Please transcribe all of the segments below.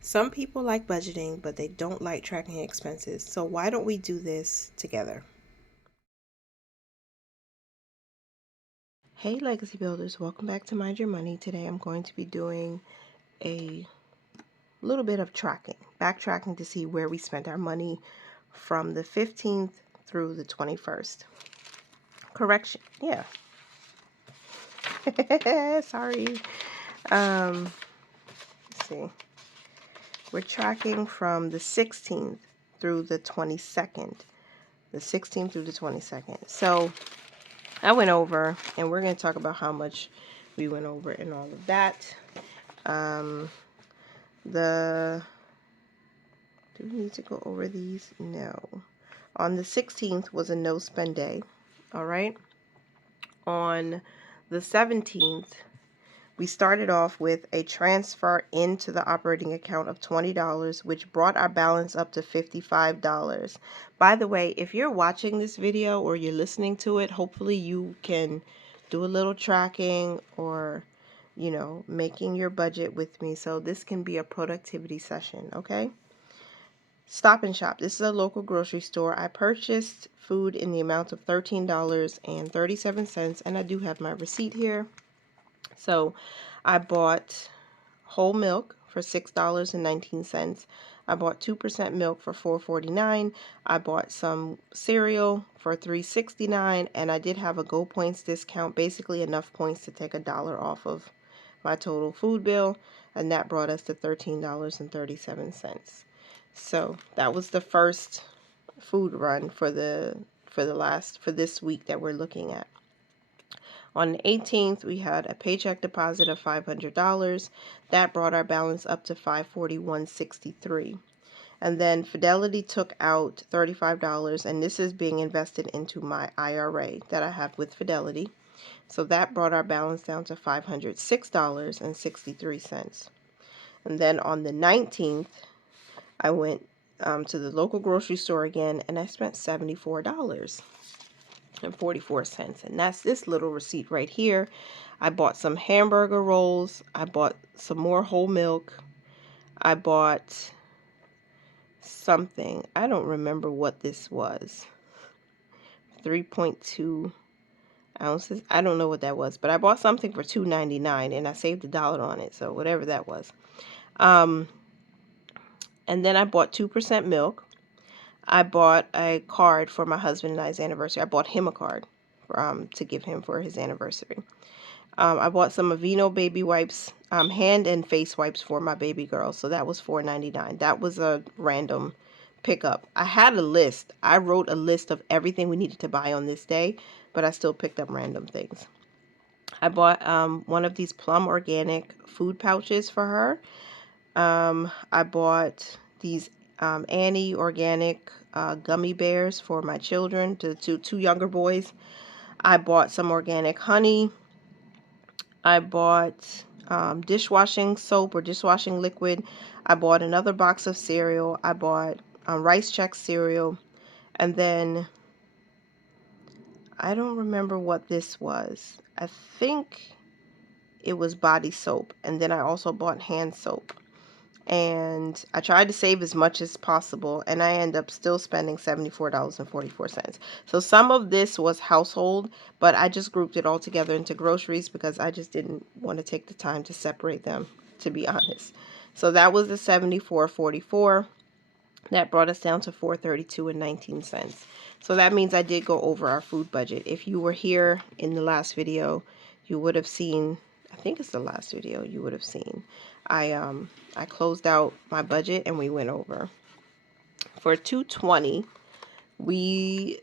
Some people like budgeting, but they don't like tracking expenses. So why don't we do this together? Hey Legacy Builders, welcome back to Mind Your Money. Today I'm going to be doing a little bit of backtracking to see where we spent our money from the 15th through the 21st. Correction, yeah. Sorry. Let's see. We're tracking from the 16th through the 22nd. The 16th through the 22nd. So I went over, and we're going to talk about how much we went over and all of that. Do we need to go over these? No. On the 16th was a no spend day. All right. On the 17th, we started off with a transfer into the operating account of $20, which brought our balance up to $55. By the way, if you're watching this video or you're listening to it, hopefully you can do a little tracking or, making your budget with me. So this can be a productivity session, okay? Stop and Shop. This is a local grocery store. I purchased food in the amount of $13.37, and I do have my receipt here. So I bought whole milk for $6.19. I bought 2% milk for $4.49. I bought some cereal for $3.69, and I did have a Go Points discount, basically enough points to take $1 off of my total food bill, and that brought us to $13.37. So that was the first food run for this week that we're looking at. On the 18th, we had a paycheck deposit of $500. That brought our balance up to $541.63. And then Fidelity took out $35, and this is being invested into my IRA that I have with Fidelity. So that brought our balance down to $506.63. And then on the 19th, I went to the local grocery store again, and I spent $74.44. And that's this little receipt right here. I bought some hamburger rolls. I bought some more whole milk. I bought something. I don't remember what this was. 3.2 ounces. I don't know what that was, but I bought something for $2.99 and I saved $1 on it. So whatever that was. And then I bought 2% milk. I bought a card for my husband and I's anniversary. I bought him a card to give him for his anniversary. I bought some Aveeno baby wipes, hand and face wipes for my baby girl. So that was $4.99. That was a random pickup. I had a list. I wrote a list of everything we needed to buy on this day, but I still picked up random things. I bought one of these Plum Organic food pouches for her. I bought these Annie Organic gummy bears for my children, to two younger boys. I bought some organic honey. I bought dishwashing soap or dishwashing liquid. I bought another box of cereal. I bought Rice Chex cereal. And then I don't remember what this was. I think it was body soap. And then I also bought hand soap. And I tried to save as much as possible, and I end up still spending $74.44. So some of this was household, but I just grouped it all together into groceries because I just didn't want to take the time to separate them, to be honest. So that was the $74.44. That brought us down to $432.19. So that means I did go over our food budget. If you were here in the last video, you would have seen, I think it's the last video you would have seen, I closed out my budget and we went over. For $220, we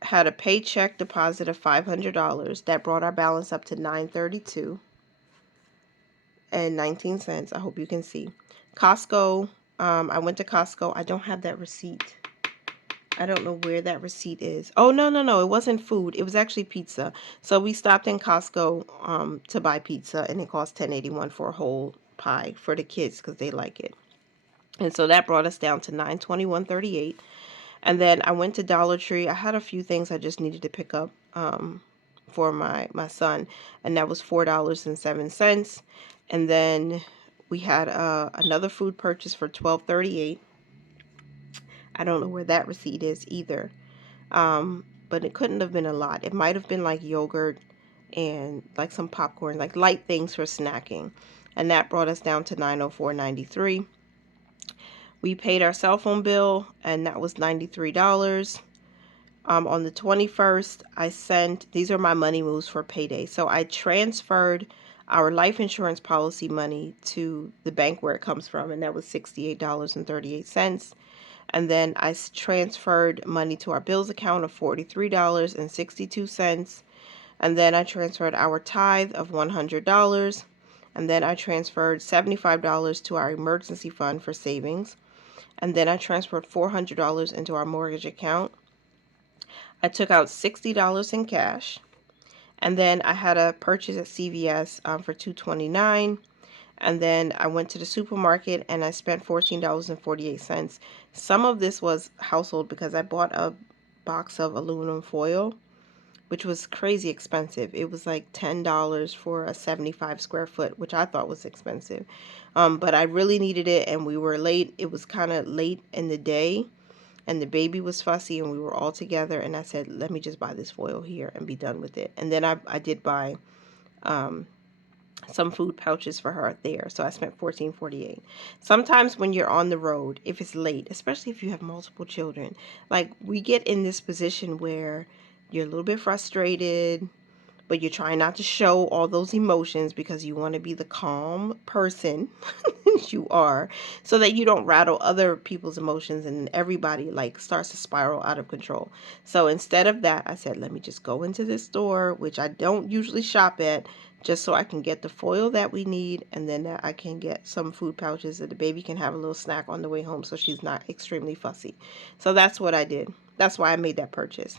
had a paycheck deposit of $500. That brought our balance up to $932.19. I hope you can see. Costco, I went to Costco. I don't have that receipt. I don't know where that receipt is. Oh, no. It wasn't food. It was actually pizza. So we stopped in Costco to buy pizza, and it cost $10.81 for a whole pie for the kids because they like it. And so that brought us down to $921.38. And then I went to Dollar Tree. I had a few things I just needed to pick up for my son, and that was $4.07. And then we had another food purchase for $12.38. I don't know where that receipt is either. But it couldn't have been a lot. It might have been like yogurt and like some popcorn, like light things for snacking. And that brought us down to $904.93. We paid our cell phone bill, and that was $93. On the 21st, I sent, these are my money moves for payday. So I transferred our life insurance policy money to the bank where it comes from, and that was $68.38. And then I transferred money to our bills account of $43.62. And then I transferred our tithe of $100. And then I transferred $75 to our emergency fund for savings. And then I transferred $400 into our mortgage account. I took out $60 in cash. And then I had a purchase at CVS for $229. And then I went to the supermarket and I spent $14.48. Some of this was household because I bought a box of aluminum foil, which was crazy expensive. It was like $10 for a 75 square foot, which I thought was expensive. But I really needed it, and we were late. It was kind of late in the day, and the baby was fussy, and we were all together. And I said, let me just buy this foil here and be done with it. And then I did buy some food pouches for her there. So I spent $14.48. Sometimes when you're on the road, if it's late, especially if you have multiple children, like we get in this position where you're a little bit frustrated, but you're trying not to show all those emotions because you want to be the calm person you are, so that you don't rattle other people's emotions and everybody like starts to spiral out of control. So instead of that, I said, let me just go into this store, which I don't usually shop at, just so I can get the foil that we need, and then I can get some food pouches that the baby can have a little snack on the way home so she's not extremely fussy. So that's what I did. That's why I made that purchase.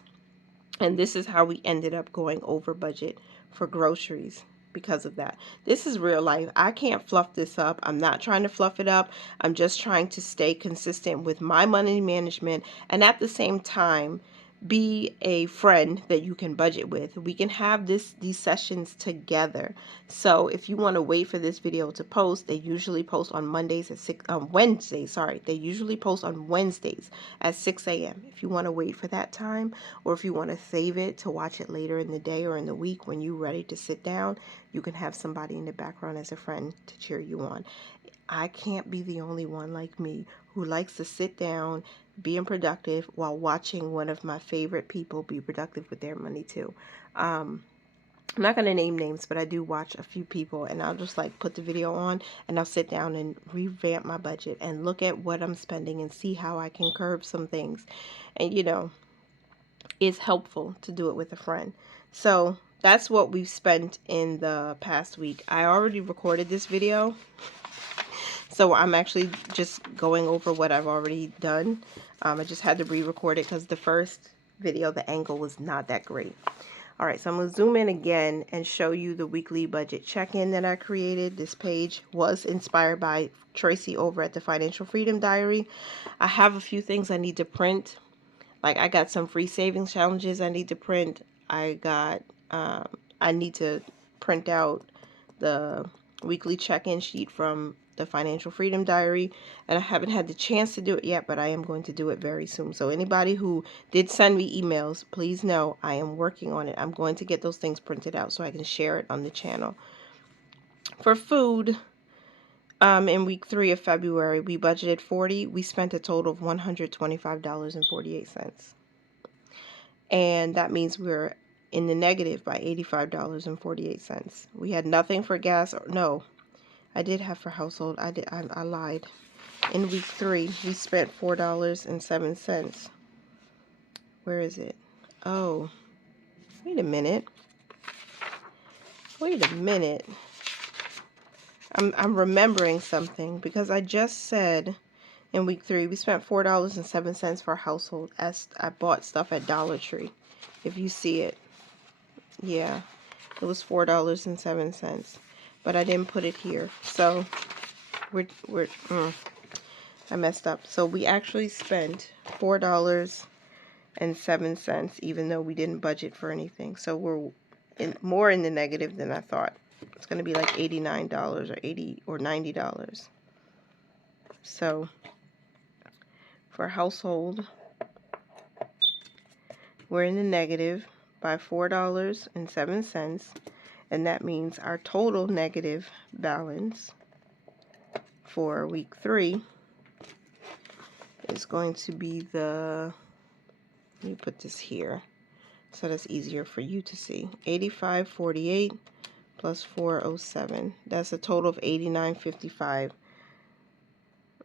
And this is how we ended up going over budget for groceries because of that. This is real life. I can't fluff this up. I'm not trying to fluff it up. I'm just trying to stay consistent with my money management, and at the same time be a friend that you can budget with. We can have these sessions together. So if you want to wait for this video to post, they usually post on Mondays at 6 Wednesdays, sorry. They usually post on Wednesdays at 6 a.m. If you want to wait for that time, or if you want to save it to watch it later in the day or in the week when you're ready to sit down, you can have somebody in the background as a friend to cheer you on. I can't be the only one like me who likes to sit down, being productive while watching one of my favorite people be productive with their money too. I'm not going to name names, but I do watch a few people, and I'll just like put the video on and I'll sit down and revamp my budget and look at what I'm spending and see how I can curb some things. And it's helpful to do it with a friend. So that's what we've spent in the past week. I already recorded this video, so I'm actually just going over what I've already done. I just had to re-record it because the first video, the angle was not that great. All right, so I'm going to zoom in again and show you the weekly budget check-in that I created. This page was inspired by Tracy over at the Financial Freedom Diary. I have a few things I need to print. Like I got some free savings challenges I need to print. I need to print out the weekly check-in sheet from the Financial Freedom Diary, and I haven't had the chance to do it yet, but I am going to do it very soon. So anybody who did send me emails, please know I am working on it. I'm going to get those things printed out so I can share it on the channel. For food, in week 3 of February, we budgeted $40. We spent a total of $125.48. And that means we're in the negative by $85.48. We had nothing for gas. No, I did have for household. I lied. In week 3, we spent $4.07. Where is it? Oh, wait a minute. Wait a minute. I'm remembering something because I just said in week 3 we spent $4.07 for household as I bought stuff at Dollar Tree. If you see it. Yeah. It was $4.07. But I didn't put it here. So I messed up. So we actually spent $4.07 even though we didn't budget for anything. So we're more in the negative than I thought. It's going to be like $89 or $80 or $90. So for household, we're in the negative by $4.07, and that means our total negative balance for week 3 is going to be let me put this here so that's easier for you to see. 85.48 plus 407. That's a total of 89.55.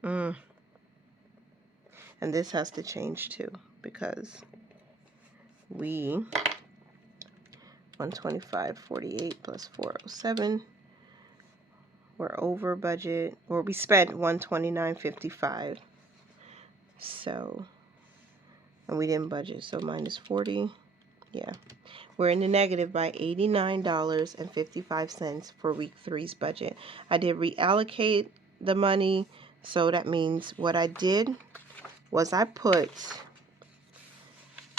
And this has to change too, because we 125.48 plus 407. We're over budget, or we spent 129.55. So, and we didn't budget, so minus 40. Yeah, we're in the negative by $89.55 for week 3's budget. I did reallocate the money, so that means what I did was I put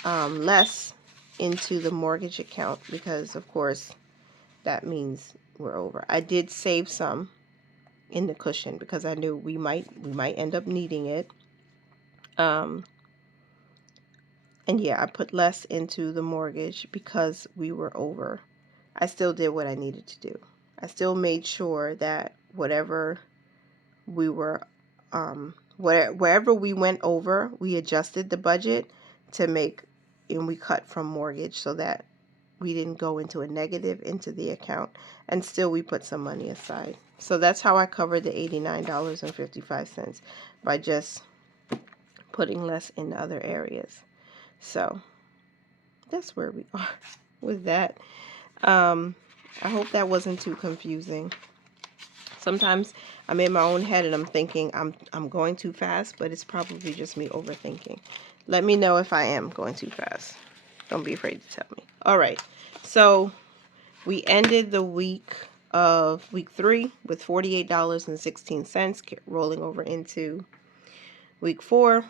less into the mortgage account, because of course that means we're over. I did save some in the cushion because I knew we might end up needing it. And yeah, I put less into the mortgage because we were over. I still did what I needed to do. I still made sure that whatever we were, wherever we went over, we adjusted the budget to make, and we cut from mortgage so that we didn't go into a negative into the account, and still we put some money aside. So that's how I covered the $89.55, by just putting less in other areas. So that's where we are with that. I hope that wasn't too confusing. Sometimes I'm in my own head and I'm thinking I'm going too fast, but it's probably just me overthinking. Let me know if I am going too fast. Don't be afraid to tell me. All right. So we ended the week 3 with $48.16, rolling over into week 4.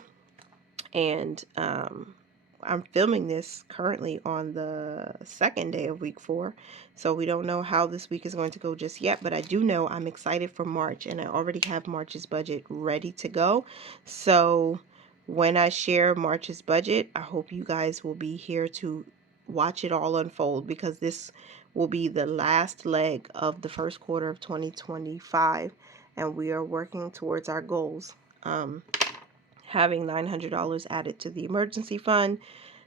And I'm filming this currently on the 2nd day of week 4, so we don't know how this week is going to go just yet, but I do know I'm excited for March, and I already have March's budget ready to go. So when I share March's budget, I hope you guys will be here to watch it all unfold, because this will be the last leg of the first quarter of 2025, and we are working towards our goals. Having $900 added to the emergency fund,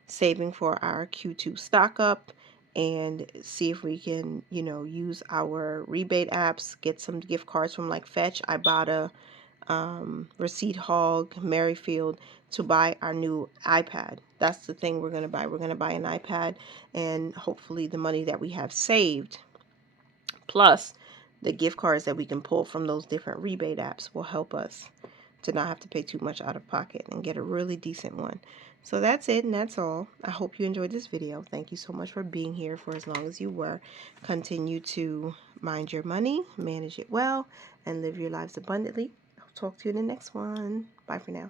saving for our Q2 stock up, and see if we can, use our rebate apps, get some gift cards from like Fetch, Ibotta, Receipt Hog, Merrifield, to buy our new iPad. That's the thing we're going to buy. We're going to buy an iPad, and hopefully the money that we have saved, plus the gift cards that we can pull from those different rebate apps, will help us to not have to pay too much out of pocket and get a really decent one. So that's it, and that's all. I hope you enjoyed this video. Thank you so much for being here for as long as you were. Continue to mind your money, manage it well, and live your lives abundantly. I'll talk to you in the next one. Bye for now.